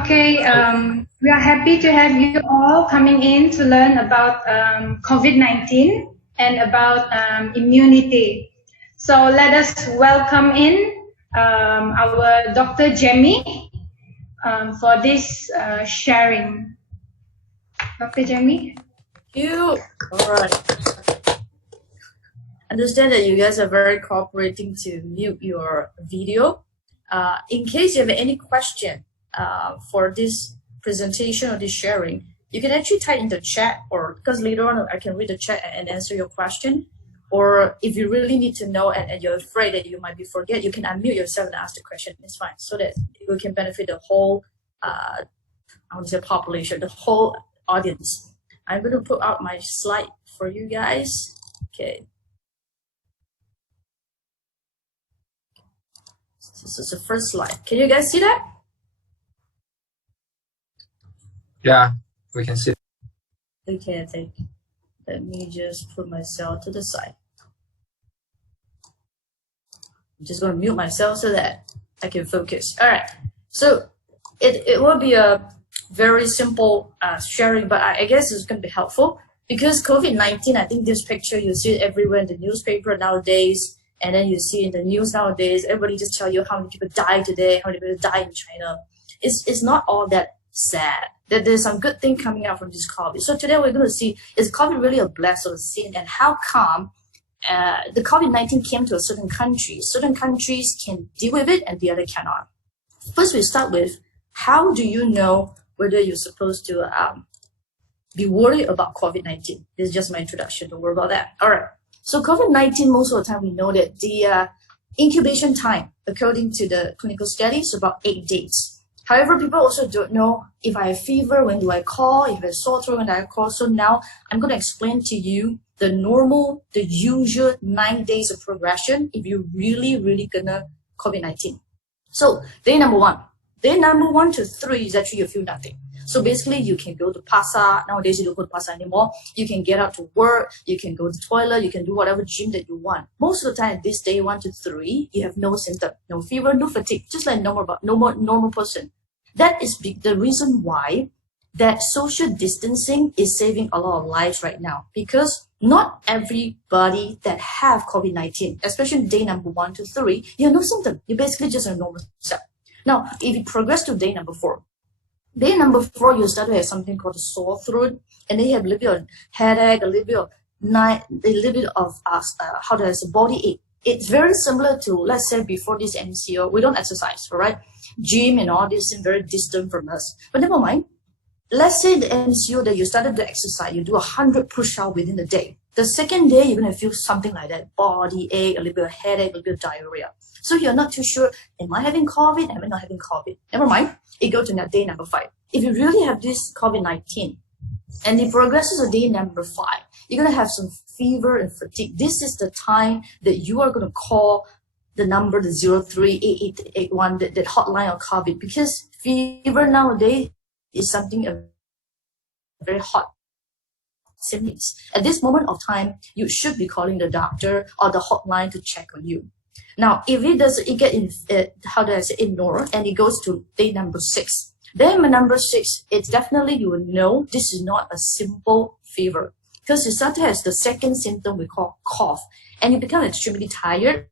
Okay, we are happy to have you all coming in to learn about COVID-19 and about immunity. So let us welcome in our Dr. Jamie for this sharing. Dr. Jamie? Thank you. All right. Understand that you guys are very cooperating to mute your video. In case you have any question for this presentation or this sharing, you can actually type in the chat, or because later on I can read the chat and answer your question. Or if you really need to know and you're afraid that you might be forget, you can unmute yourself and ask the question. It's fine, so that we can benefit the whole I would say population, the whole audience. I'm going to put out my slide for you guys. Okay. This is the first slide. Can you guys see that? Yeah, we can see. Okay, I think. Let me just put myself to the side. I'm just going to mute myself so that I can focus. All right. So it will be a very simple sharing, but I guess it's going to be helpful because COVID-19, I think this picture, you see it everywhere in the newspaper nowadays. And then you see in the news nowadays, everybody just tell you how many people die today, how many people die in China. It's not all that sad. That there's some good thing coming out from this COVID. So today we're going to see, is COVID really a blessing or a sin, and how come the COVID-19 came to a certain country. Certain countries can deal with it and the other cannot. First, we start with, how do you know whether you're supposed to be worried about COVID-19? This is just my introduction. Don't worry about that. All right. So COVID-19, most of the time we know that the incubation time, according to the clinical studies, is about 8 days. However, people also don't know if I have fever, when do I call, if I have sore throat, when do I call. So now I'm going to explain to you the normal, the usual 9 days of progression if you really gonna COVID-19. So day number 1. Day number 1 to 3 is actually you feel nothing. So basically, you can go to pasar. Nowadays, you don't go to pasar anymore. You can get out to work. You can go to the toilet. You can do whatever gym that you want. Most of the time, this day 1 to 3, you have no symptom, no fever, no fatigue, just like normal person. That is the reason why that social distancing is saving a lot of lives right now, because not everybody that have COVID-19, especially day number 1 to 3, you have no symptom. You're basically just a normal self. Now, if you progress to day number 4, day number 4, you start to have something called a sore throat, and then you have a little bit of headache, a little bit of how do I say, body ache. It's very similar to, let's say, before this MCO, we don't exercise, all right? Gym and all this seem very distant from us. But never mind. Let's say the MCO that you started to exercise, you do 100 push-ups within the day. The second day, you're going to feel something like that, body ache, a little bit of headache, a little bit of diarrhea. So you're not too sure, am I having COVID? Am I not having COVID? Never mind. It goes to day number 5. If you really have this COVID-19 and it progresses to day number 5, you're going to have some fever and fatigue. This is the time that you are going to call the number, the 038881, that hotline on COVID, because fever nowadays is something very hot symptoms. At this moment of time, you should be calling the doctor or the hotline to check on you. Now, if it get in, how do I say, ignored, and it goes to day number 6. Then number 6, it's definitely you will know this is not a simple fever, because it starts as the second symptom we call cough, and you become extremely tired.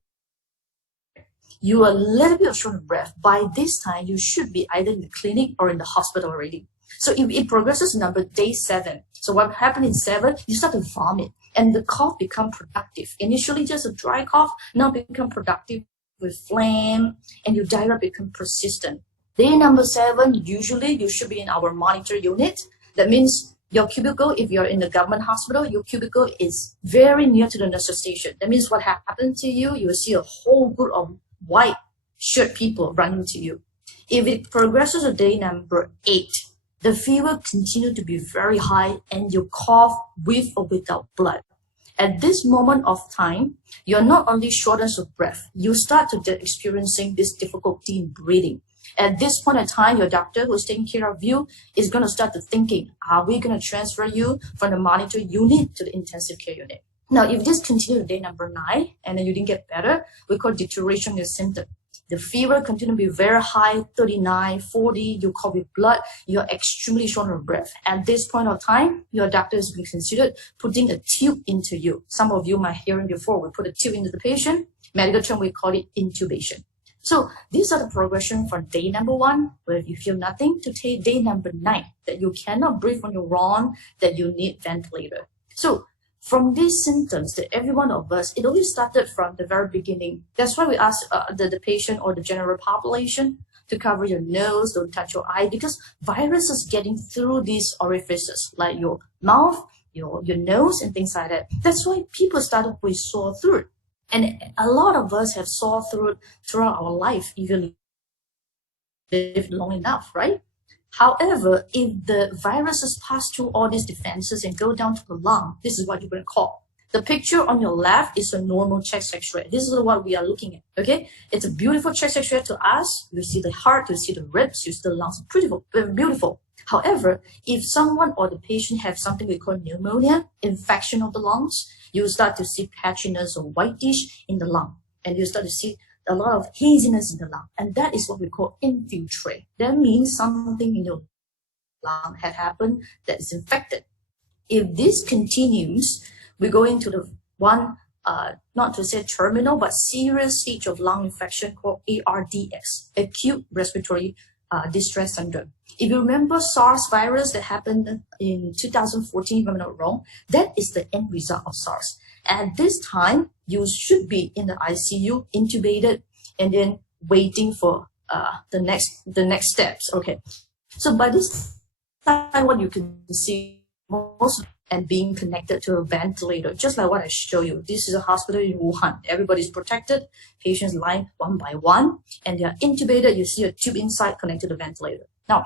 You are a little bit short of breath. By this time, you should be either in the clinic or in the hospital already. So if it progresses to day 7, so what happened in 7, you start to vomit, and the cough become productive. Initially just a dry cough, now become productive with phlegm, and your diarrhea become persistent. Day number 7, usually you should be in our monitor unit. That means your cubicle, if you're in the government hospital, your cubicle is very near to the nurse station. That means what happened to you, you will see a whole group of white shirt people running to you. If it progresses to day number 8, the fever continues to be very high and you cough with or without blood. At this moment of time, you're not only shortness of breath, you start to experiencing this difficulty in breathing. At this point in time, your doctor who's taking care of you is going to start to thinking, are we going to transfer you from the monitor unit to the intensive care unit? Now, if this continues to day number 9 and then you didn't get better, we call deterioration of symptom. the fever continue to be very high, 39, 40, you cough with blood, you're extremely short of breath. At this point of time, your doctor is being considered putting a tube into you. Some of you might hear it before, we put a tube into the patient. Medical term, we call it intubation. So these are the progression from day number 1, where you feel nothing, to day number 9, that you cannot breathe on your own, that you need ventilator. So from these symptoms that every one of us, it always started from the very beginning. That's why we ask the patient or the general population to cover your nose, don't touch your eye, because virus is getting through these orifices, like your mouth, your nose, and things like that. That's why people started with sore throat. And a lot of us have sore throat throughout our life, even live long enough, right? However, if the viruses pass through all these defenses and go down to the lung, this is what you're going to call. The picture on your left is a normal chest X-ray. This is what we are looking at, okay? It's a beautiful chest X-ray to us. You see the heart, you see the ribs, you see the lungs, beautiful. However, if someone or the patient have something we call pneumonia, infection of the lungs, you start to see patchiness or whitish in the lung, and you start to see a lot of haziness in the lung, and that is what we call infiltrate. That means something in your lung had happened that is infected. If this continues, we go into the one, not to say terminal, but serious stage of lung infection called ARDS, acute respiratory distress syndrome. If you remember SARS virus that happened in 2014, if I'm not wrong, that is the end result of SARS. At this time, you should be in the ICU, intubated, and then waiting for the next steps. Okay, so by this time, what you can see most and being connected to a ventilator, just like what I show you. This is a hospital in Wuhan. Everybody's protected. Patients lying one by one, and they are intubated. You see a tube inside connected to the ventilator. Now,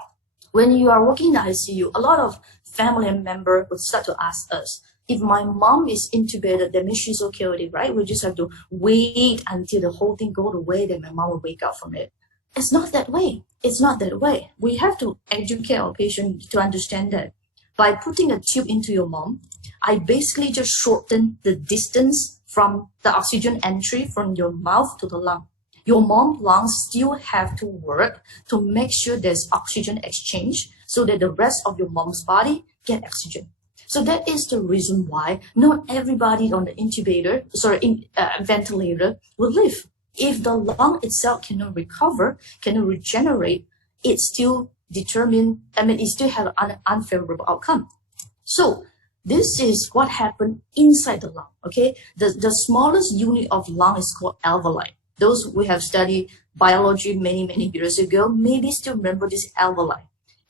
when you are working in the ICU, a lot of family member would start to ask us, if my mom is intubated, that means she's okay with it, right? We just have to wait until the whole thing goes away, then my mom will wake up from it. It's not that way. It's not that way. We have to educate our patient to understand that by putting a tube into your mom, I basically just shorten the distance from the oxygen entry from your mouth to the lung. Your mom's lungs still have to work to make sure there's oxygen exchange so that the rest of your mom's body get oxygen. So that is the reason why not everybody on the ventilator will live. If the lung itself cannot recover, cannot regenerate, it still it still have an unfavorable outcome. So this is what happened inside the lung, okay? The smallest unit of lung is called alveoli. Those we have studied biology many years ago maybe still remember this alveoli.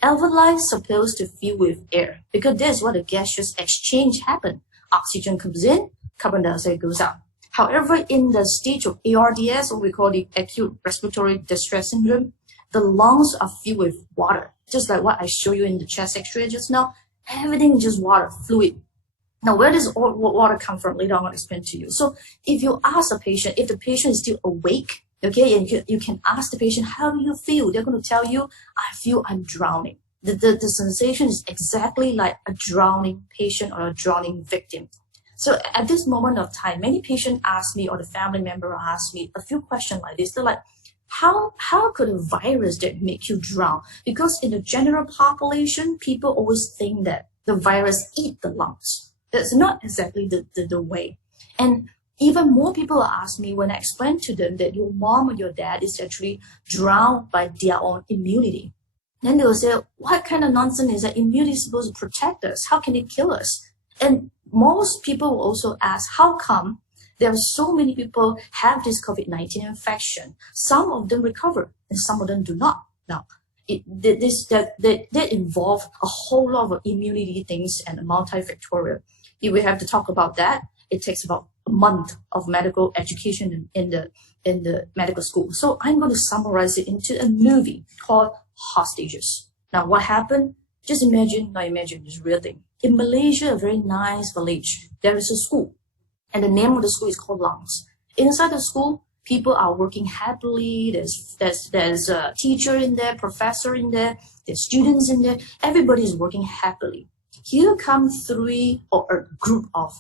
Alveoli is supposed to fill with air because that's what the gaseous exchange happens. Oxygen comes in, carbon dioxide goes out. However, in the stage of ARDS, what we call the acute respiratory distress syndrome, the lungs are filled with water, just like what I showed you in the chest X-ray just now. Everything is just water, fluid. Now, where does all water come from? Later on, I'll explain to you. So if you ask a patient, if the patient is still awake, okay, and you can ask the patient, how do you feel? They're going to tell you, I feel I'm drowning. The sensation is exactly like a drowning patient or a drowning victim. So at this moment of time, many patients ask me, or the family member ask me a few questions like this. They're like, how could a virus that make you drown? Because in the general population, people always think that the virus eat the lungs. That's not exactly the way. And even more people ask me when I explain to them that your mom or your dad is actually drowned by their own immunity. Then they will say, what kind of nonsense is that? Immunity is supposed to protect us. How can it kill us? And most people will also ask, how come there are so many people have this COVID-19 infection? Some of them recover and some of them do not. Now, that involve a whole lot of immunity things and multifactorial. If we have to talk about that, it takes about a month of medical education in the medical school. So I'm going to summarize it into a movie called Hostages. Now, what happened? Just imagine this real thing. In Malaysia, a very nice village, there is a school, and the name of the school is called Lungs. Inside the school, people are working happily. There's a teacher in there, professor in there, there's students in there. Everybody is working happily. Here come a group of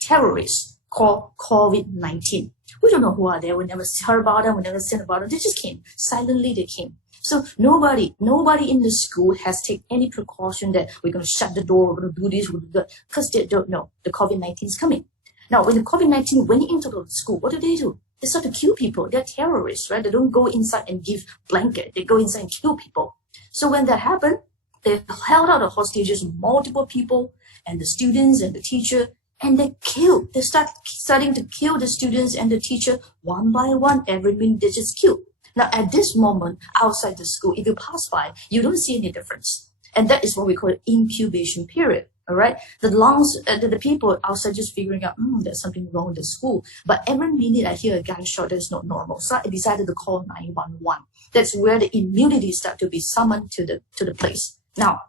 terrorists called COVID-19. We don't know who are they. We never heard about them. We never seen about them. They just came. Silently they came. So nobody in the school has taken any precaution that we're going to shut the door, we're going to do this, we're going to do that, because they don't know the COVID-19 is coming. Now, when the COVID-19 went into the school, what do? They start to kill people. They're terrorists, right? They don't go inside and give blanket. They go inside and kill people. So when that happened, they held out the hostages, multiple people, and the students and the teacher, and they killed. They starting to kill the students and the teacher one by one. Every minute they just kill. Now, at this moment, outside the school, if you pass by, you don't see any difference. And that is what we call an incubation period, all right? The people outside just figuring out, there's something wrong with the school. But every minute I hear a gunshot, that's not normal. So I decided to call 911. That's where the immunity start to be summoned to the place. Now,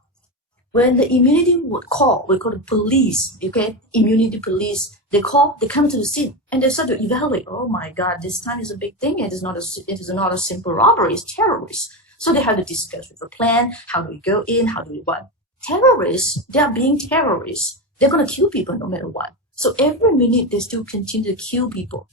when the immunity would call, we call the police, okay? Immunity police, they come to the scene and they start to evaluate. Oh my God, this time is a big thing. It is not a simple robbery, it's terrorists. So they have to discuss with a plan. How do we go in? How do we what? Terrorists, they are being terrorists. They're going to kill people no matter what. So every minute they still continue to kill people,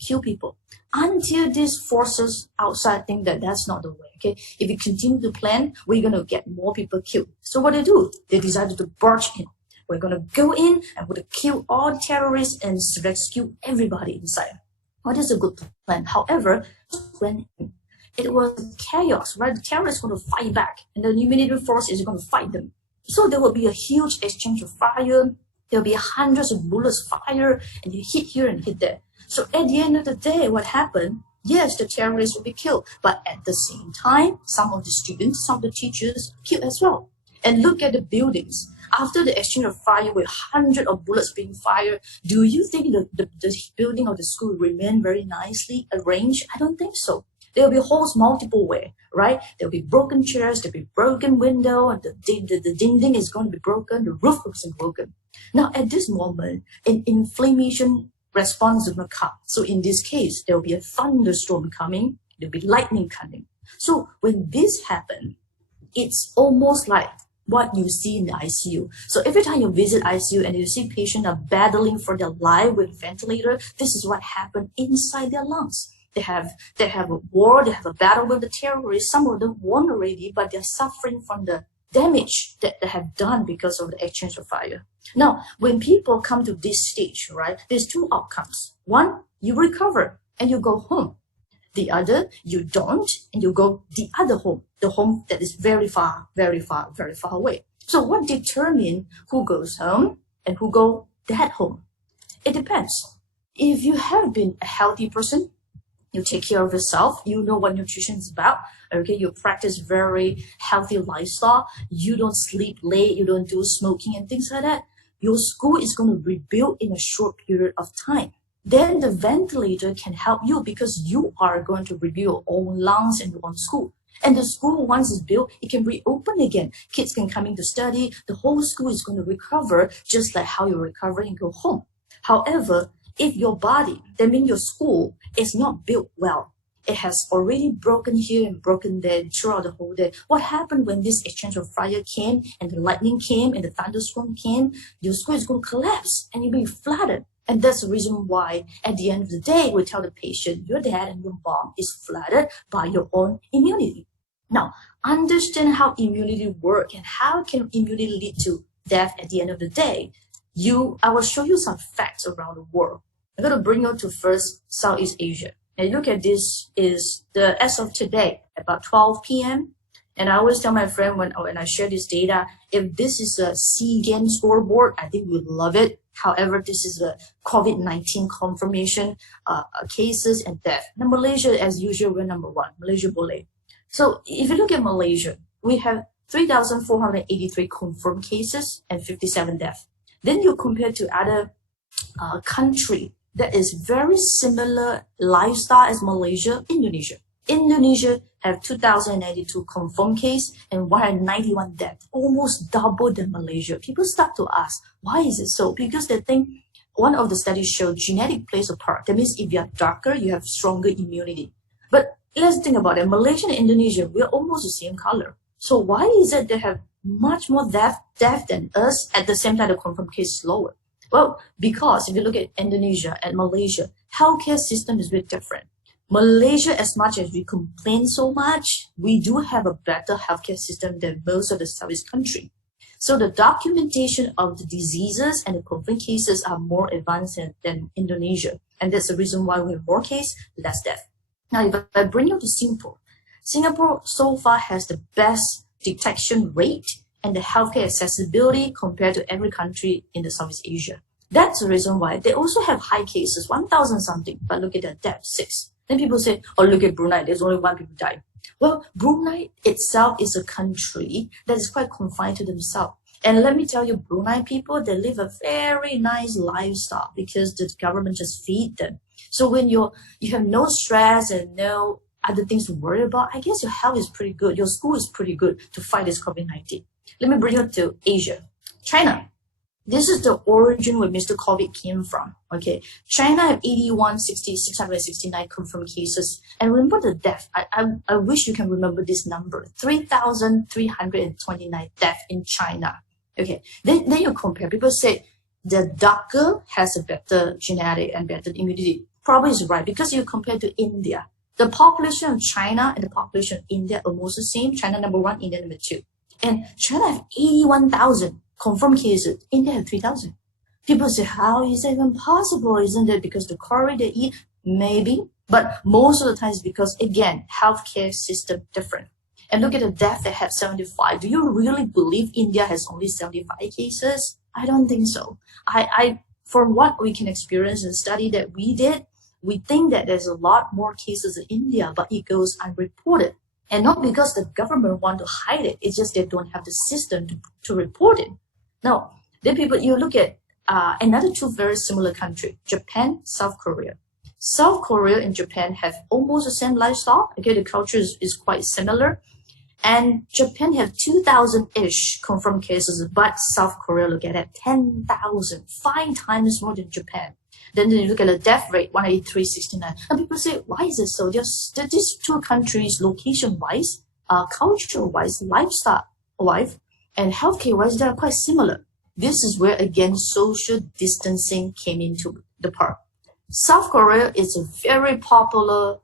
until these forces outside think that that's not the way, okay? If we continue to plan, we're going to get more people killed. So what they do, they decided to barge in. We're going to go in and we're going to kill all the terrorists and rescue everybody inside. Well, that's a good plan. However, when it was chaos, right? The terrorists are going to fight back and the immunity force is going to fight them. So there will be a huge exchange of fire. There'll be hundreds of bullets fired and you hit here and hit there. So at the end of the day, what happened? Yes, the terrorists will be killed, but at the same time, some of the students, some of the teachers killed as well. And look at the buildings. After the exchange of fire with hundreds of bullets being fired, do you think the building of the school will remain very nicely arranged? I don't think so. There will be holes multiple way, right? There will be broken chairs, there will be broken window, and the dinding is going to be broken, the roof is broken. Now, at this moment, an inflammation response is going to come. So in this case, there will be a thunderstorm coming, there will be lightning coming. So when this happens, it's almost like what you see in the ICU. So every time you visit ICU and you see patients are battling for their life with ventilator, this is what happened inside their lungs. They have a war, they have a battle with the terrorists. Some of them won already, but they're suffering from the damage that they have done because of the exchange of fire. Now, when people come to this stage, right, there's two outcomes. One, you recover and you go home. The other, you don't, and you go the other home, the home that is very far, very far, very far away. So what determines who goes home and who go that home? It depends. If you have been a healthy person, you take care of yourself, you know what nutrition is about, okay, you practice very healthy lifestyle, you don't sleep late, you don't do smoking and things like that, your school is going to rebuild in a short period of time. Then the ventilator can help you because you are going to rebuild your own lungs and your own school. And the school, once it's built, it can reopen again. Kids can come in to study. The whole school is going to recover just like how you recover and go home. However, if your body, that means your school, is not built well, it has already broken here and broken there throughout the whole day. What happened when this exchange of fire came and the lightning came and the thunderstorm came? Your school is going to collapse and you'll be flooded. And that's the reason why at the end of the day, we tell the patient, your dad and your mom is flooded by your own immunity. Now, understand how immunity works and how can immunity lead to death at the end of the day. I will show you some facts around the world. I'm going to bring you to first Southeast Asia. And look at this is as of today, about 12 p.m. And I always tell my friend when I share this data, if this is a SEA scoreboard, I think we'd love it. However, this is a COVID-19 confirmation cases and death. Now, Malaysia, as usual, we're number one. Malaysia boleh. So if you look at Malaysia, we have 3,483 confirmed cases and 57 deaths. Then you compare to other country that is very similar lifestyle as Malaysia, Indonesia. Indonesia have 2,092 confirmed case and 191 deaths, almost double than Malaysia. People start to ask, why is it so? Because they think one of the studies showed genetic plays a part. That means if you are darker, you have stronger immunity. But let's think about it. Malaysia and Indonesia, we're almost the same color. So why is it they have much more death than us at the same time the confirmed case is lower? Well, because if you look at Indonesia and Malaysia, healthcare system is a bit different. Malaysia, as much as we complain so much, we do have a better healthcare system than most of the Southeast country. So the documentation of the diseases and the confirmed cases are more advanced than Indonesia. And that's the reason why we have more cases, less death. Now, if I bring you to Singapore, Singapore so far has the best detection rate and the healthcare accessibility compared to every country in the Southeast Asia. That's the reason why they also have high cases, 1,000 something, but look at their death, 6. Then people say, oh, look at Brunei, there's only 1 people died. Well, Brunei itself is a country that is quite confined to themselves. And let me tell you, Brunei people, they live a very nice lifestyle because the government just feed them. So when you have no stress and no other things to worry about, I guess your health is pretty good. Your school is pretty good to fight this COVID-19. Let me bring you to Asia. China. This is the origin where Mr. COVID came from. Okay, China have 669 confirmed cases. And remember the death. I wish you can remember this number. 3,329 deaths in China. Okay, then you compare. People say the darker has a better genetic and better immunity. Probably is right because you compare to India. The population of China and the population of India are almost the same. China number 1, India number 2. And China have 81,000 confirmed cases. India have 3,000. People say, how is that even possible? Isn't it because the curry they eat? Maybe. But most of the time it's because, again, healthcare system different. And look at the death they have 75. Do you really believe India has only 75 cases? I don't think so. From what we can experience in the study that we did, we think that there's a lot more cases in India, but it goes unreported. And not because the government want to hide it, it's just they don't have the system to report it. Now, then people, you look at another 2 very similar countries, Japan, South Korea. South Korea and Japan have almost the same lifestyle. Okay, the culture is quite similar. And Japan have 2,000-ish confirmed cases, but South Korea, look at that, 10,000, 5 times more than Japan. Then you look at the death rate, 183.69. And people say, why is it so? These 2 countries, location-wise, culture-wise, lifestyle-wise, and healthcare-wise, they are quite similar. This is where, again, social distancing came into the part. South Korea is a very popular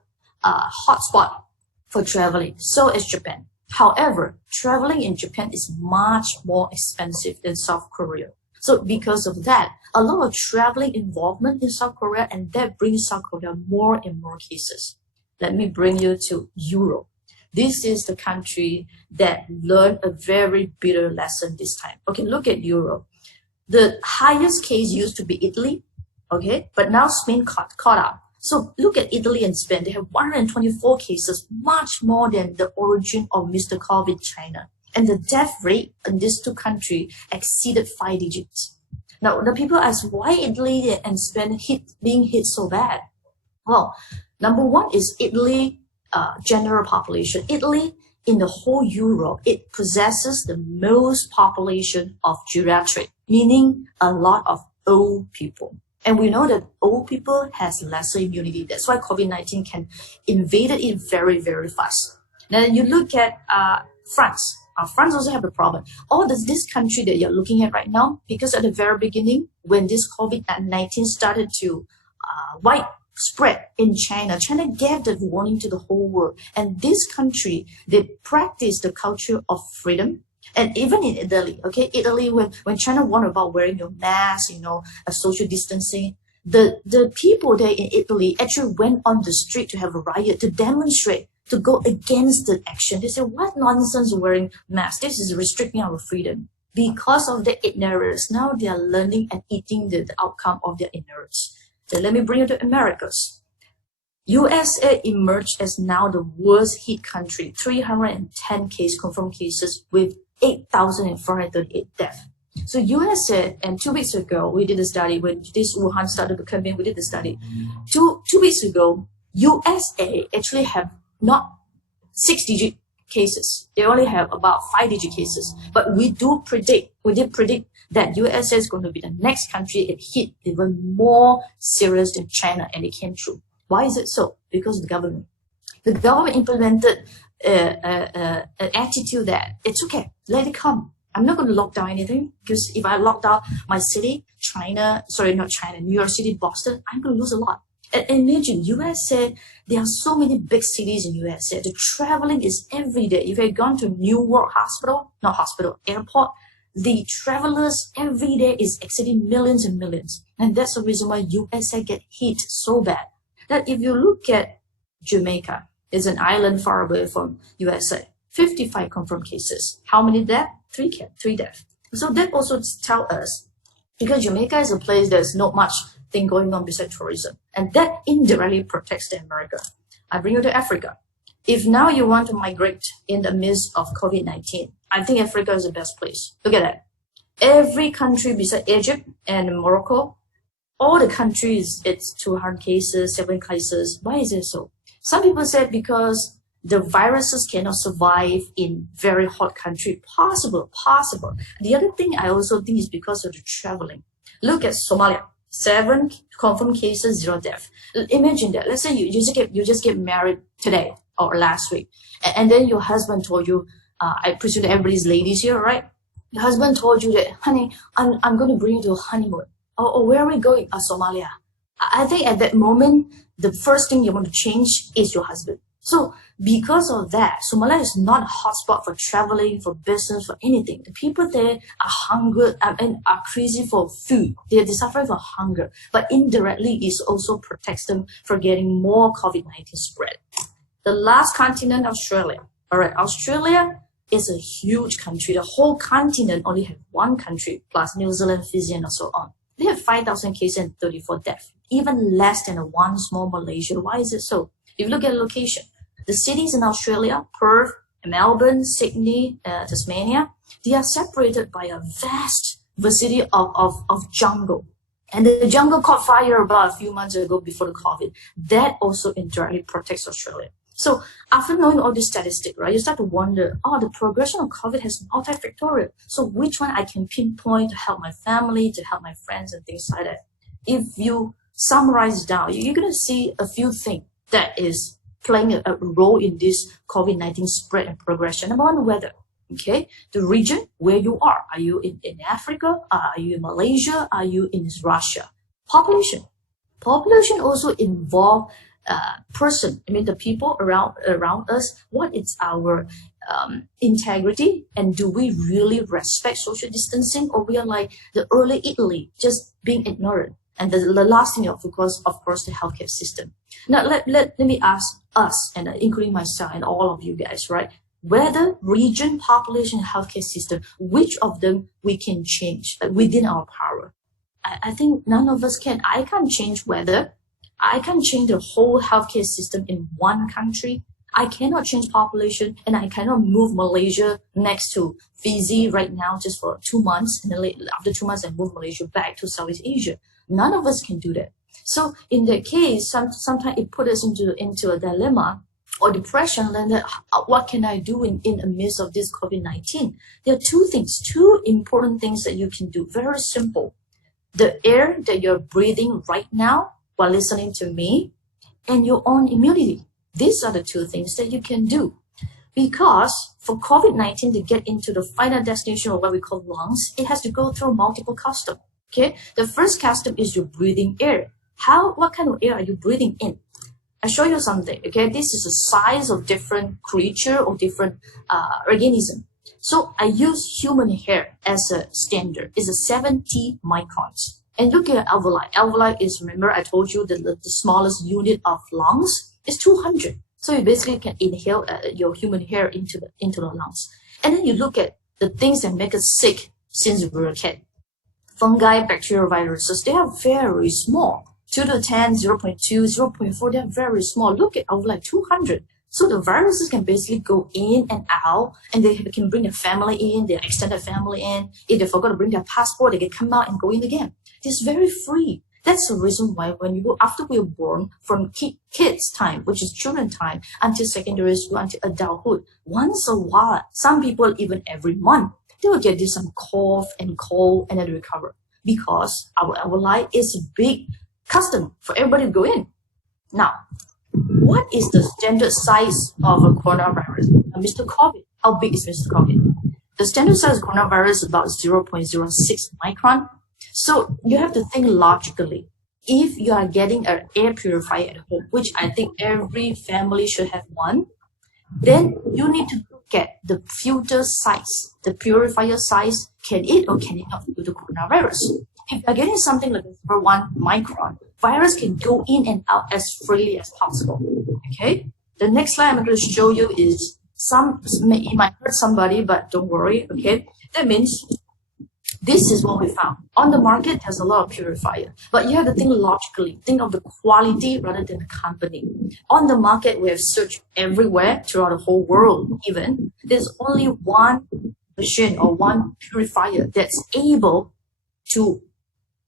hotspot for traveling. So is Japan. However, traveling in Japan is much more expensive than South Korea. So because of that, a lot of traveling involvement in South Korea, and that brings South Korea more and more cases. Let me bring you to Europe. This is the country that learned a very bitter lesson this time. Okay, look at Europe. The highest case used to be Italy, okay, but now Spain caught up. So look at Italy and Spain. They have 124 cases, much more than the origin of Mr. COVID China. And the death rate in these 2 countries exceeded 5 digits. Now, the people ask, why Italy and Spain being hit so bad? Well, number 1 is Italy general population. Italy, in the whole Europe, it possesses the most population of geriatric, meaning a lot of old people. And we know that old people has lesser immunity. That's why COVID-19 can invade it very, very fast. Now you look at France. France also have a problem. All this country that you're looking at right now, because at the very beginning, when this COVID-19 started to widespread in China, China gave the warning to the whole world. And this country, they practice the culture of freedom. And even in Italy, okay, Italy, when China warned about wearing your mask, a social distancing, the people there in Italy actually went on the street to have a riot, to demonstrate, to go against the action. They say, what nonsense wearing masks? This is restricting our freedom. Because of the ignorance, now they are learning and eating the outcome of their ignorance. So let me bring you to Americas. USA emerged as now the worst hit country, 310 confirmed cases with 8,438 deaths. So USA, and 2 weeks ago, we did a study when this Wuhan started to come in, we did the study. Two weeks ago, USA actually have not 6-digit cases. They only have about 5-digit cases. But we did predict that USA is going to be the next country it hit even more serious than China, and it came true. Why is it so? Because of the government. The government implemented an attitude that it's okay, let it come. I'm not going to lock down anything, because if I lock down my city, New York City, Boston, I'm going to lose a lot. And imagine, USA, there are so many big cities in USA. The traveling is every day. If you've gone to Newark airport, the travelers every day is exceeding millions and millions. And that's the reason why USA get hit so bad. That if you look at Jamaica, it's an island far away from USA, 55 confirmed cases. How many deaths? 3 deaths. So that also tell us, because Jamaica is a place there's not much thing going on besides tourism, and that indirectly protects the America. I bring you to Africa. If now you want to migrate in the midst of COVID-19, I think Africa is the best place. Look at that. Every country besides Egypt and Morocco, all the countries, it's 200 cases, 7 cases. Why is it so? Some people said because the viruses cannot survive in very hot country. Possible. The other thing I also think is because of the traveling. Look at Somalia. 7 confirmed cases, 0 death. Imagine that. Let's say you just get married today or last week, and then your husband told you, I presume that everybody's ladies here, right? Your husband told you that, honey, I'm going to bring you to a honeymoon. Oh, where are we going? Somalia. I think at that moment, the first thing you want to change is your husband. So because of that, Somalia is not a hotspot for traveling, for business, for anything. The people there are hungry and are crazy for food. They're suffering from hunger, but indirectly it also protects them from getting more COVID-19 spread. The last continent, Australia. All right, Australia is a huge country. The whole continent only has 1 country, plus New Zealand, Fiji, and so on. They have 5,000 cases and 34 deaths, even less than one small Malaysia. Why is it so? If you look at location, the cities in Australia, Perth, Melbourne, Sydney, Tasmania, they are separated by a vast vicinity of jungle. And the jungle caught fire about a few months ago before the COVID. That also indirectly protects Australia. So after knowing all this statistic, right, you start to wonder, the progression of COVID has multifactorial. So which one I can pinpoint to help my family, to help my friends and things like that. If you summarize down, you're going to see a few things that is playing a role in this COVID-19 spread and progression. Number 1, weather. Okay, the region where you are. Are you in Africa? Are you in Malaysia? Are you in Russia? Population. Population also involve the people around us. What is our integrity, and do we really respect social distancing, or we are like the early Italy, just being ignorant? And the last thing, of course, the healthcare system. Now, let me ask us, and including myself and all of you guys, right? Whether region, population, healthcare system, which of them we can change within our power? I think none of us can. I can't change weather. I can change the whole healthcare system in one country. I cannot change population, and I cannot move Malaysia next to Fiji right now just for 2 months, and then after 2 months I move Malaysia back to Southeast Asia. None of us can do that. So in that case, sometimes it puts us into a dilemma or depression. Then what can I do in the midst of this COVID-19? There are 2 things, 2 important things that you can do. Very simple. The air that you're breathing right now while listening to me, and your own immunity. These are the 2 things that you can do. Because for COVID-19 to get into the final destination of what we call lungs, it has to go through multiple customs. Okay, the first custom is your breathing air. What kind of air are you breathing in? I'll show you something. Okay, this is the size of different creature or different organism. So I use human hair as a standard. It's a 70 microns. And look at alveoli. Alveoli is, remember I told you that the smallest unit of lungs is 200. So you basically can inhale your human hair into the lungs. And then you look at the things that make us sick since we were a kid. Fungi, bacterial, viruses, they are very small. 2 to 10, 0.2, 0.4, they're very small. Look at alveoli, 200. So the viruses can basically go in and out, and they can bring their family in, their extended family in. If they forgot to bring their passport, they can come out and go in again. It's very free. That's the reason why when you go after we are born, from kids time, which is children time, until secondary school, until adulthood, once a while, some people even every month, they will get this some cough and cold, and then they recover. Because our life is a big custom for everybody to go in. Now, what is the standard size of a coronavirus? Mr. COVID. How big is Mr. COVID? The standard size of coronavirus is about 0.06 micron. So you have to think logically. If you are getting an air purifier at home, which I think every family should have one, then you need to look at the filter size, the purifier size. Can it or can it not do the coronavirus? If you're getting something like 0.1 micron, virus can go in and out as freely as possible. Okay. The next slide I'm going to show you is you might hurt somebody, but don't worry. Okay. That means this is what we found. On the market, there's a lot of purifier, but you have to think logically, think of the quality rather than the company. On the market, we have searched everywhere throughout the whole world even. There's only one machine or one purifier that's able to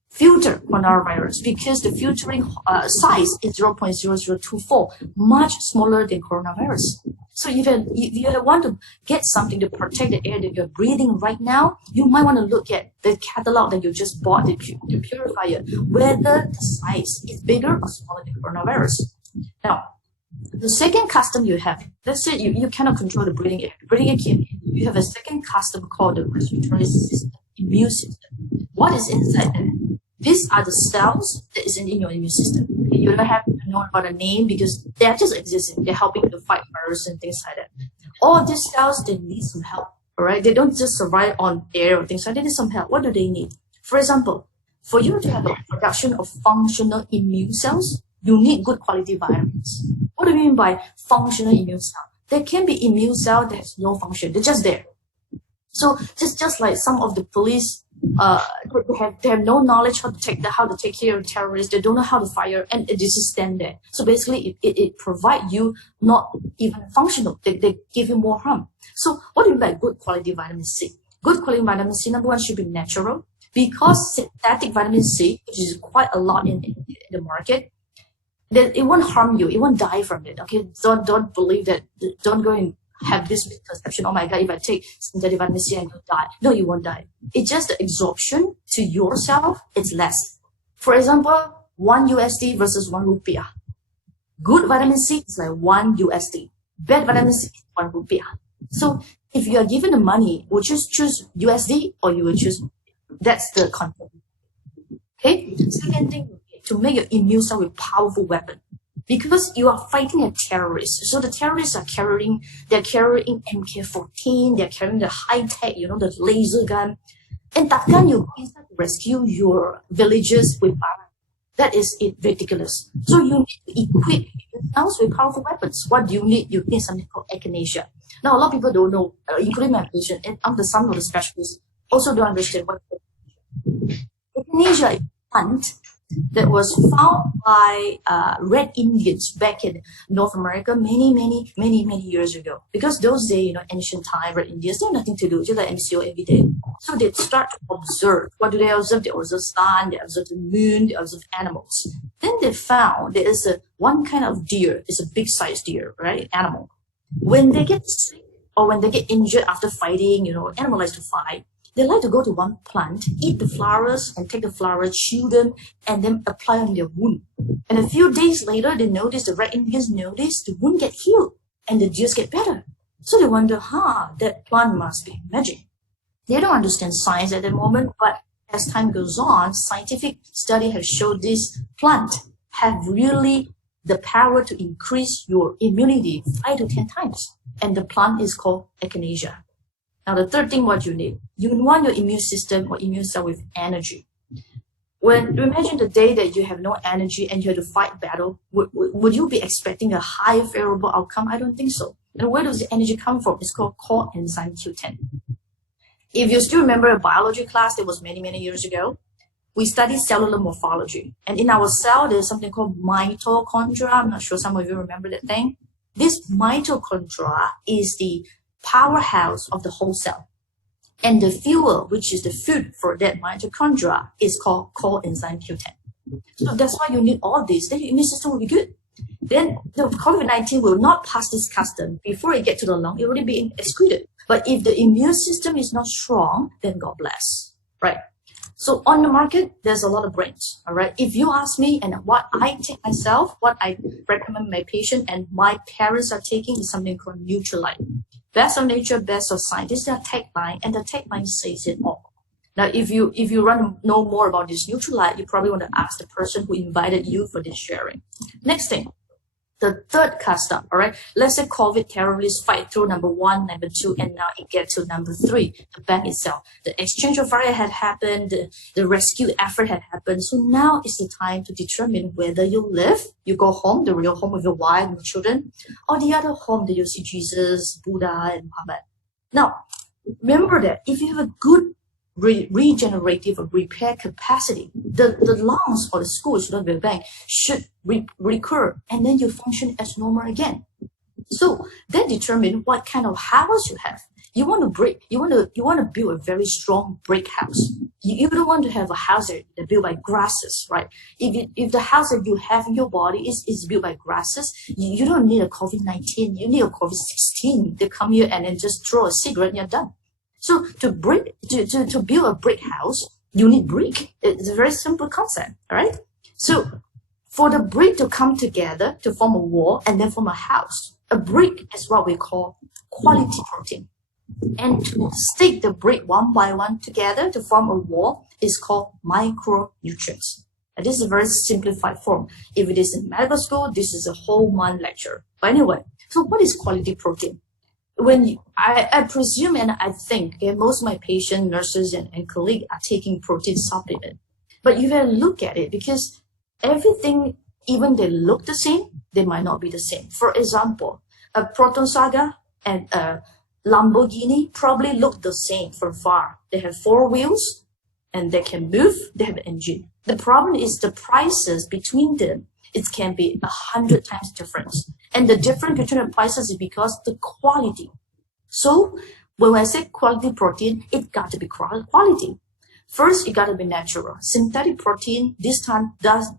filter coronavirus because the filtering size is 0.0024, much smaller than coronavirus. So if you want to get something to protect the air that you're breathing right now, you might want to look at the catalog that you just bought, the purifier, whether the size is bigger or smaller than coronavirus. Now, the second custom you have, let's say you cannot control the breathing air. Breathing air you have a second custom called the respiratory system, immune system. What is inside there? These are the cells that is in your immune system. You don't have to know about the name because they are just existing. They're helping to fight virus and things like that. All these cells, they need some help, all right? They don't just survive on air or things like that. They need some help. What do they need? For example, for you to have a production of functional immune cells, you need good quality vitamins. What do you mean by functional immune cell? There can be immune cell that has no function. They're just there. So just like some of the police, they have no knowledge how to take care of terrorists. They don't know how to fire, and they just stand there. So basically, it provides you not even functional. They give you more harm. So what do you mean by good quality vitamin C? Good quality vitamin C, number one, should be natural, because synthetic vitamin C, which is quite a lot in the market, then it won't harm you. It won't die from it. Okay, don't believe that. Don't go and have this misconception, oh my God, if I take synthetic vitamin C, I'm going to die. No, you won't die. It's just the absorption to yourself, it's less. For example, 1 USD versus 1 rupiah. Good vitamin C is like 1 USD. Bad vitamin C is 1 rupiah. So if you are given the money, would you choose USD or you will choose? That's the concept. Okay. Second thing, to make your immune cell a powerful weapon. Because you are fighting a terrorist. So the terrorists are carrying MK14, they're carrying the high-tech, the laser gun. And takkan you inside to rescue your villagers with armor. That is ridiculous. So you need to equip yourselves with powerful weapons. What do you need? You need something called echinacea. Now, a lot of people don't know, including my patient, and I'm some of the specialists, also don't understand what echinacea is. Plant that was found by Red Indians back in North America many years ago. Because those days, ancient time, Red Indians, they have nothing to do, just like MCO every day. So they start to observe. What do they observe? They observe sun, they observe the moon, they observe animals. Then they found there is one kind of deer, it's a big sized deer, right? Animal. When they get sick or when they get injured after fighting, animal likes to fight. They like to go to one plant, eat the flowers, and take the flowers, chew them, and then apply on their wound. And a few days later, the Red Indians noticed the wound get healed, and the deers get better. So they wonder, that plant must be magic. They don't understand science at the moment, but as time goes on, scientific study has showed this plant have really the power to increase your immunity 5 to 10 times. And the plant is called echinacea. Now, the third thing, what you need, you want your immune system or immune cell with energy. When you imagine the day that you have no energy and you have to fight battle, would you be expecting a high favorable outcome? I don't think so. And where does the energy come from? It's called coenzyme Q10. If you still remember a biology class that was many years ago, we studied cellular morphology. And in our cell, there's something called mitochondria. I'm not sure some of you remember that thing. This mitochondria is the powerhouse of the whole cell. And the fuel, which is the food for that mitochondria, is called coenzyme Q10. So that's why you need all this. Then your immune system will be good. Then the COVID-19 will not pass this custom. Before it gets to the lung, it will already be excreted. But if the immune system is not strong, then God bless, right? So on the market, there's a lot of brands, all right? If you ask me and what I take myself, what I recommend my patient and my parents are taking is something called Neutralite. Best of nature, best of science. This is their tagline, and the tagline says it all. Now, if you want to know more about this Nutrilite, you probably want to ask the person who invited you for this sharing. Next thing, the third custom, all right? Let's say COVID terrorists fight through number 1, number 2, and now it gets to number 3, the bank itself. The exchange of fire had happened, the rescue effort had happened. So now is the time to determine whether you live, you go home, the real home with your wife and children, or the other home that you see Jesus, Buddha, and Muhammad. Now, remember that if you have a good regenerative or repair capacity, the lungs or the skull, should not be a bank, should recur, and then you function as normal again. So that determine what kind of house you have. You want to build a very strong brick house. You don't want to have a house that built by grasses, right? If the house that you have in your body is built by grasses, you don't need a COVID-19. You need a COVID-16 to come here and then just throw a cigarette and you're done. So to build a brick house, you need brick. It's a very simple concept, all right? So for the brick to come together to form a wall and then form a house, a brick is what we call quality protein. And to stick the brick one by one together to form a wall is called micronutrients. And this is a very simplified form. If it is in medical school, this is a whole month lecture. But anyway, so what is quality protein? I presume and I think most of my patients, nurses, and colleagues are taking protein supplement. But you gotta look at it because everything, even they look the same, they might not be the same. For example, a Proton Saga and a Lamborghini probably look the same from far. They have 4 wheels and they can move, they have an engine. The problem is the prices between them. It can be 100 times difference. And the difference between the prices is because the quality. So when I say quality protein, it got to be quality. First, it got to be natural. Synthetic protein, this time,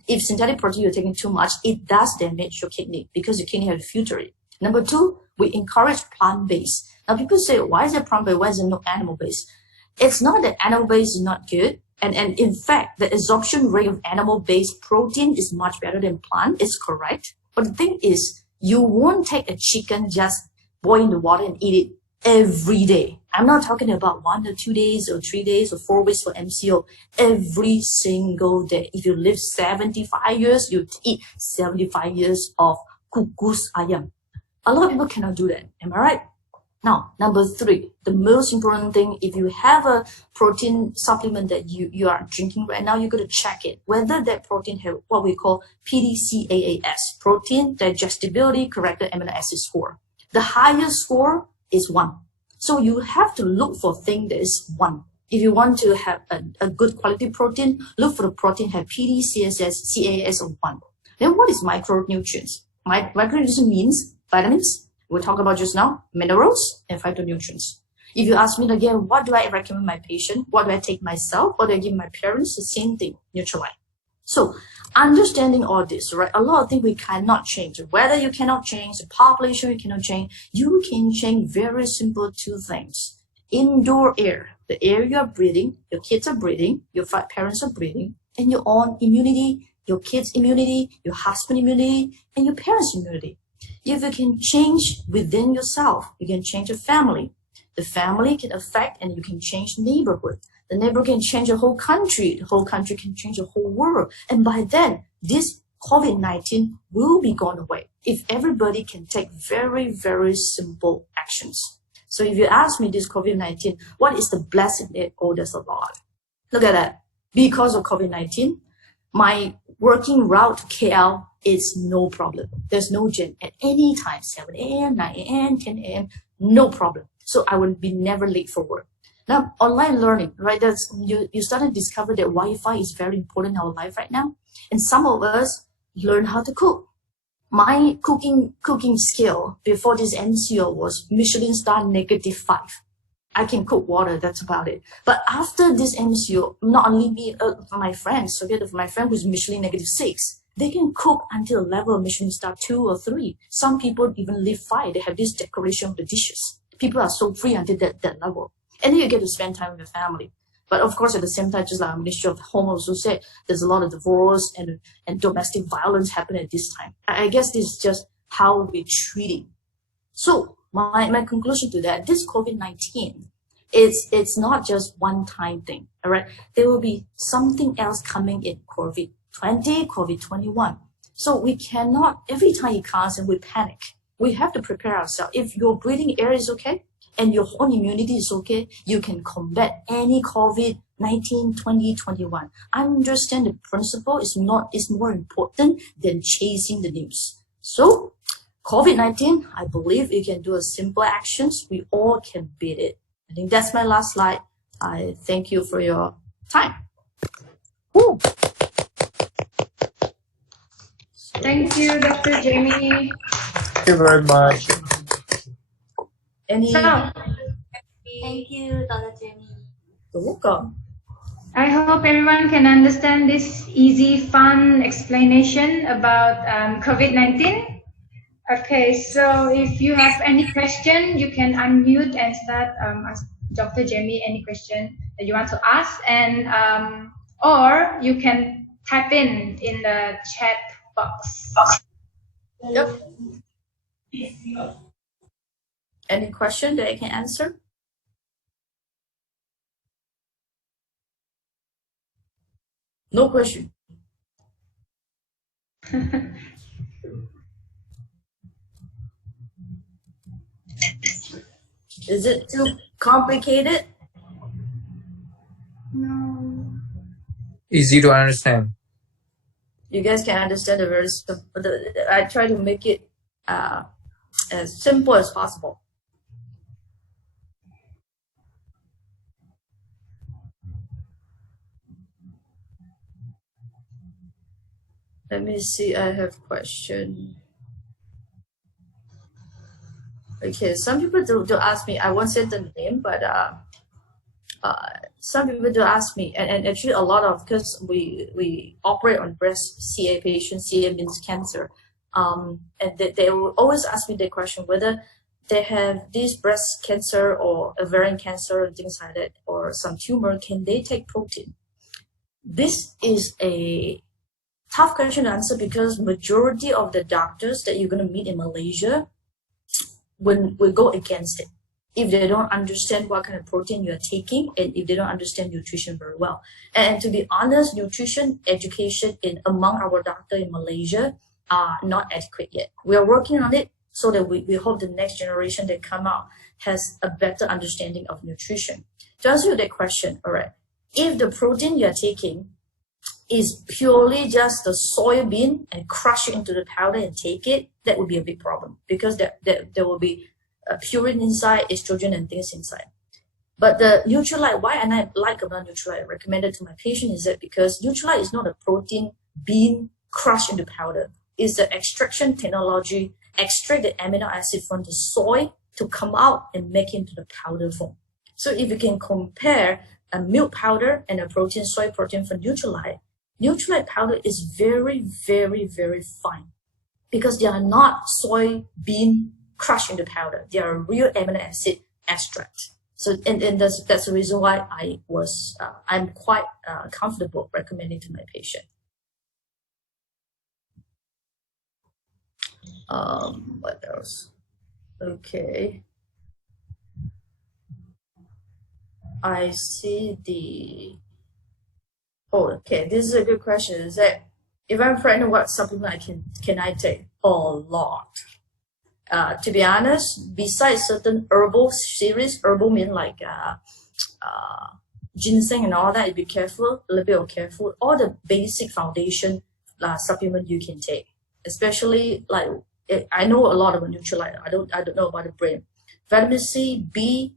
if synthetic protein you're taking too much, it does damage your kidney because your kidney has filter it. Number 2, we encourage plant-based. Now people say, why is it plant-based? Why is it not animal-based? It's not that animal-based is not good. And in fact, the absorption rate of animal-based protein is much better than plant. It's correct. But the thing is, you won't take a chicken, just boil in the water and eat it every day. I'm not talking about 1 or 2 days or 3 days or 4 weeks for MCO. Every single day. If you live 75 years, you eat 75 years of kukus ayam. A lot of people cannot do that. Am I right? Now, number 3, the most important thing, if you have a protein supplement that you are drinking right now, you got to check it, whether that protein have what we call PDCAAS, protein digestibility corrected amino acid score. The highest score is 1. So you have to look for thing that is 1. If you want to have a good quality protein, look for the protein have PDCAAS of 1. Then what is micronutrients? Micronutrients means vitamins. We talked about just now, minerals and phytonutrients. If you ask me again, what do I recommend my patient? What do I take myself? What do I give my parents? The same thing, Nutrilite. So understanding all this, right? A lot of things we cannot change. Weather you cannot change, the population you cannot change. You can change very simple 2 things. Indoor air, the air you are breathing, your kids are breathing, your parents are breathing, and your own immunity, your kids' immunity, your husband immunity, and your parents' immunity. If you can change within yourself, you can change a family. The family can affect and you can change the neighborhood. The neighborhood can change a whole country. The whole country can change the whole world. And by then, this COVID-19 will be gone away if everybody can take very, very simple actions. So if you ask me this COVID-19, what is the blessing in it? Oh, there's a lot. Look at that. Because of COVID-19, my working route to KL is no problem. There's no gym at any time, 7 a.m., 9 a.m., 10 a.m., no problem. So I will be never late for work. Now, online learning, right? That's you start to discover that Wi-Fi is very important in our life right now. And some of us learn how to cook. My cooking skill before this MCO was Michelin star -5. I can cook water, that's about it. But after this MCO, not only me, my friends, together with my friend who's Michelin -6, they can cook until a level of Michelin star 2 or 3. Some people even live 5. They have this decoration of the dishes. People are so free until that level. And then you get to spend time with your family. But of course, at the same time, just like Ministry of Home also said, there's a lot of divorce and domestic violence happening at this time. I guess this is just how we're treating. So my conclusion to that, this COVID-19, it's not just one-time thing, all right? There will be something else coming in COVID-20, COVID-21. So we cannot, every time it comes and we panic, we have to prepare ourselves. If your breathing air is okay and your whole immunity is okay, you can combat any COVID-19, 2021. Understand the principle is more important than chasing the news. So COVID-19, I believe you can do a simple actions. We all can beat it. I think that's my last slide. I thank you for your time. Woo. Thank you, Dr. Jamie. Thank you very much. Any? So, Thank you, Dr. Jamie. You're welcome. I hope everyone can understand this easy, fun explanation about COVID-19. Okay, so if you have any question, you can unmute and start ask Dr. Jamie any question that you want to ask, and or you can type in the chat box. Yep. Any question that I can answer? No question. Is it too complicated? No. Easy to understand. You guys can understand the very simple. I try to make it as simple as possible. Let me see. I have question. Okay, some people do ask me. I won't say the name, but some people do ask me, and actually a lot of, because we operate on breast CA patients. CA means cancer, and they will always ask me the question whether they have this breast cancer or ovarian cancer and things like that, or some tumor. Can they take protein? This is a tough question to answer because majority of the doctors that you're going to meet in Malaysia will go against it if they don't understand what kind of protein you're taking and if they don't understand nutrition very well. And to be honest, nutrition education among our doctors in Malaysia are not adequate yet. We are working on it so that we hope the next generation that come out has a better understanding of nutrition. To answer that question, all right, if the protein you're taking is purely just the soybean and crush it into the powder and take it, that would be a big problem because there will be purine inside, estrogen and things inside. But the Nutrilite, why and I like about Nutrilite, recommended to my patient, is that because Nutrilite is not a protein bean crushed into powder. It's the extraction technology, extract the amino acid from the soy to come out and make it into the powder form. So if you can compare a milk powder and a protein, soy protein from Nutrilite, Nutrilite powder is very, very, very fine because they are not soybean crushed into powder. They are a real amino acid extract. So, and that's the reason why I'm quite comfortable recommending to my patient. What else? Okay. I see the. Oh, okay. This is a good question. Is that if I'm pregnant, what supplement can I take? A lot. To be honest, besides certain herbal series, herbal mean like ginseng and all that, be careful, a little bit of careful. All the basic foundation supplement you can take, especially like I know a lot about Nutrilite. I don't know about the brain. Vitamin C, B,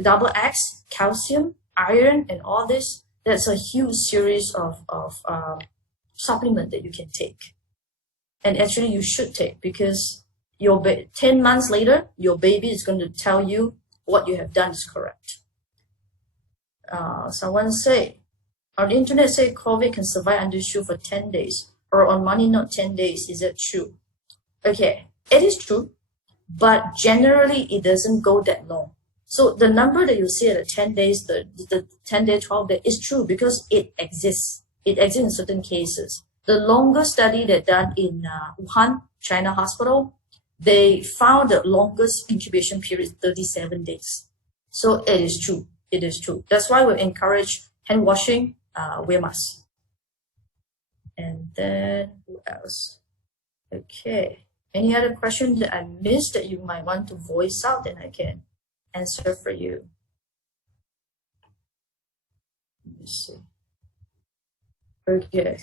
double X, calcium, iron, and all this. That's a huge series of supplement that you can take. And actually you should take because 10 months later, your baby is going to tell you what you have done is correct. Someone say, on the internet say COVID can survive under shoe for 10 days or on money not 10 days. Is that true? Okay, it is true, but generally it doesn't go that long. So the number that you see at the 10 days, the 10 day, 12 day is true because it exists. It exists in certain cases. The longest study that done in Wuhan, China hospital, they found the longest incubation period 37 days. So it is true. It is true. That's why we encourage hand washing, wear masks. And then who else? Okay. Any other questions that I missed that you might want to voice out, then I can answer for you. Let me see. Okay.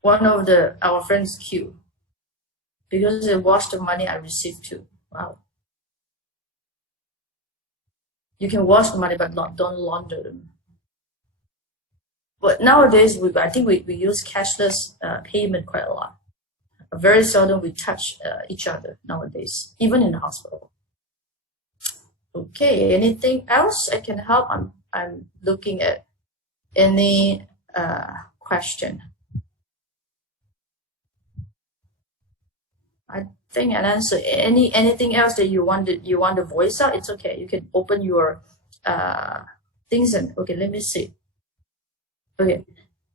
One of our friends queue. Because they washed the money I received too. Wow. You can wash the money, but don't launder them. But nowadays, I think we use cashless payment quite a lot. Very seldom we touch each other nowadays, even in the hospital. Okay, anything else I can help? I'm looking at any question. I think an answer. Anything else that you want to voice out? It's okay. You can open your things and okay. Let me see. Okay,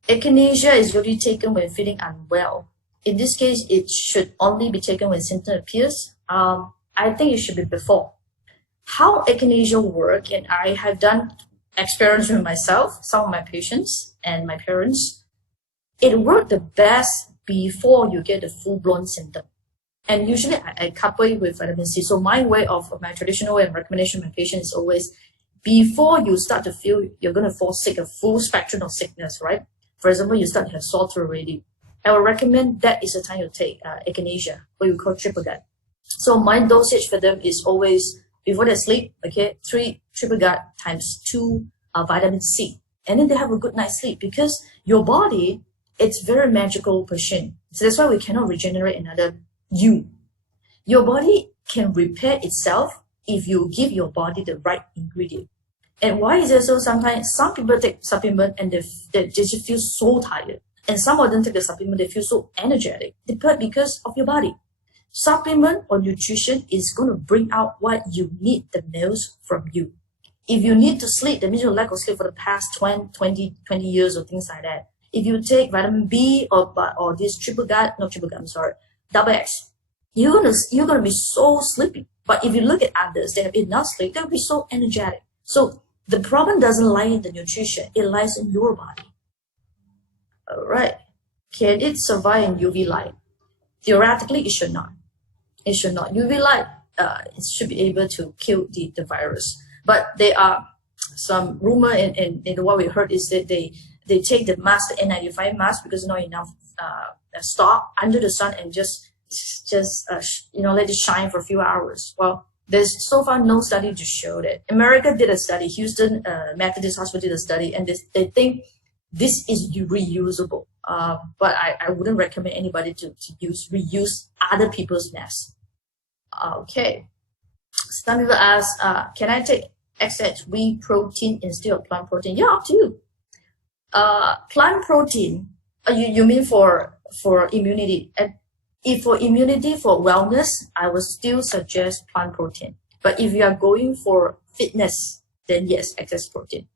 echinacea is usually taken when feeling unwell. In this case, it should only be taken when symptom appears. I think it should be before. How echinacea work, and I have done experiments with myself, some of my patients and my parents. It worked the best before you get the full-blown symptom. And usually I couple it with vitamin C. So my traditional way and recommendation to my patients is always, before you start to feel you're going to fall sick, a full spectrum of sickness, right? For example, you start to have sore throat already. I would recommend that is the time you take echinacea, what we call triple gut. So my dosage for them is always, before they sleep, okay, 3 triple gut times 2 vitamin C. And then they have a good night's sleep, because your body, it's very magical machine. So that's why we cannot regenerate another you. Your body can repair itself if you give your body the right ingredient. And why is it so? Sometimes some people take supplement and they just feel so tired. And some of them take the supplement, they feel so energetic. Because of your body. Supplement or nutrition is going to bring out what you need the most from you. If you need to sleep, that means your lack of sleep for the past 20 years or things like that. If you take vitamin B or this double X, you're gonna be so sleepy. But if you look at others, they have enough sleep, they'll be so energetic. So the problem doesn't lie in the nutrition, it lies in your body. All right. Can it survive in UV light? Theoretically, it should not. It should not. UV light, it should be able to kill the virus. But there are some rumor and what we heard is that they take the mask, the N95 mask, because not enough stock under the sun and just let it shine for a few hours. Well, there's so far no study to show that. America did a study, Houston Methodist Hospital did a study, and they think this is reusable. But I wouldn't recommend anybody to reuse other people's masks. Okay. Some people ask, can I take extract whey protein instead of plant protein? Yeah, up to you. Plant protein, you mean for immunity? And if for immunity, for wellness, I would still suggest plant protein. But if you are going for fitness, then yes, excess protein.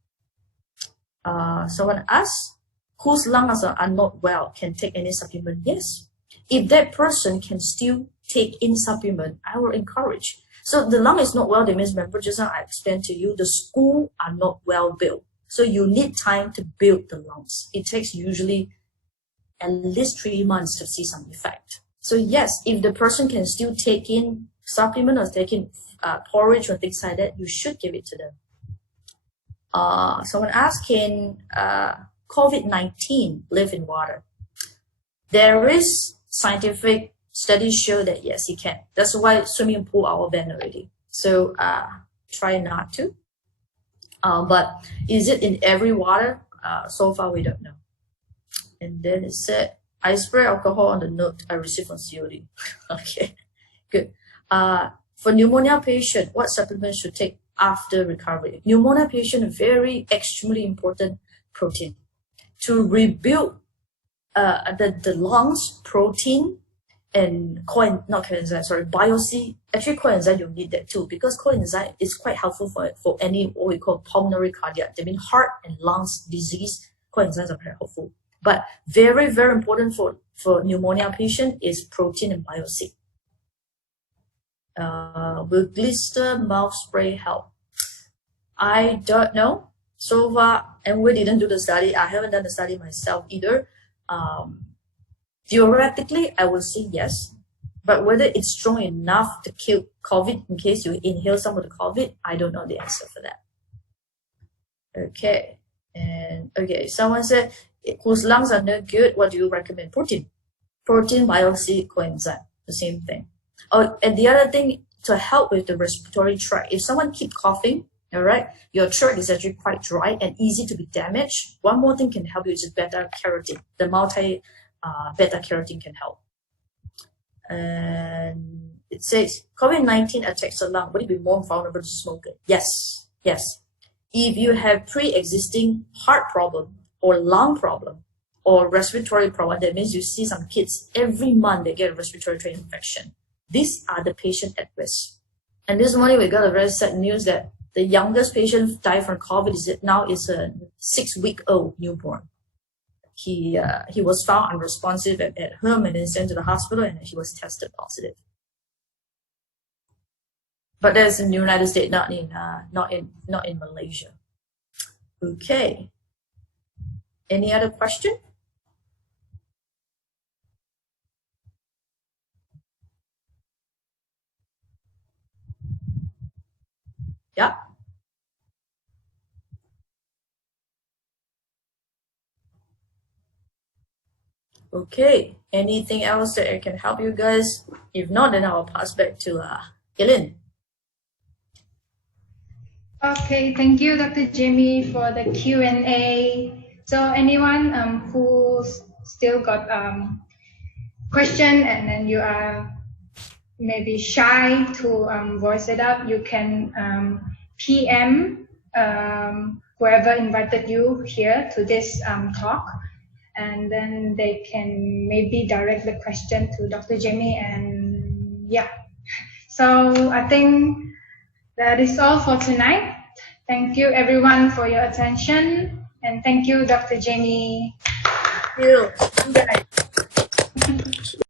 Someone asked, whose lungs are not well can take any supplement? Yes. If that person can still take in supplement, I will encourage. So the lung is not well, that means, remember just now I explained to you, the screw are not well built. So you need time to build the lungs. It takes usually at least 3 months to see some effect. So yes, if the person can still take in supplement or taking porridge or things like that, you should give it to them. Someone asked, can COVID-19 live in water? There is scientific studies show that yes, it can. That's why swimming pool are all banned already. So try not to. But is it in every water? So far, we don't know. And then it said, I spray alcohol on the note I received from COD. Okay, good. For pneumonia patient, what supplement should take after recovery? Pneumonia patient, very extremely important protein. To rebuild the lungs, protein, and biopsy. Actually, coenzyme, you need that too, because coenzyme is quite helpful for any what we call pulmonary cardiac. I mean, heart and lungs disease, coenzymes are very helpful. But very, very important for pneumonia patient is protein and biopsy. Will blister mouth spray help? I don't know. So far, and we didn't do the study. I haven't done the study myself either. Theoretically, I would say yes. But whether it's strong enough to kill COVID in case you inhale some of the COVID, I don't know the answer for that. Okay. And okay, someone said, whose lungs are not good, what do you recommend? Protein. Protein, biopsy, coenzyme, the same thing. Oh, and the other thing to help with the respiratory tract, if someone keep coughing, all right, your throat is actually quite dry and easy to be damaged. One more thing can help you is beta carotene. The multi beta carotene can help. And it says COVID-19 attacks the lung. Would it be more vulnerable to smoking? Yes, yes. If you have pre-existing heart problem or lung problem or respiratory problem, that means you see some kids every month they get a respiratory tract infection. These are the patient at risk. And this morning we got a very sad news that the youngest patient died from COVID is a 6-week-old newborn. He was found unresponsive at home and then sent to the hospital, and he was tested positive. But that's in the United States, not in Malaysia. Okay. Any other question? Yeah. Okay. Anything else that I can help you guys? If not, then I'll pass back to Ellen. Okay, thank you, Dr. Jamie, for the Q&A. So anyone who's still got question and then you are maybe shy to voice it up, you can PM whoever invited you here to this talk, and then they can maybe direct the question to Dr. Jamie. And yeah, so I think that is all for tonight. Thank you everyone for your attention, and thank you, Dr. Jamie. Thank you.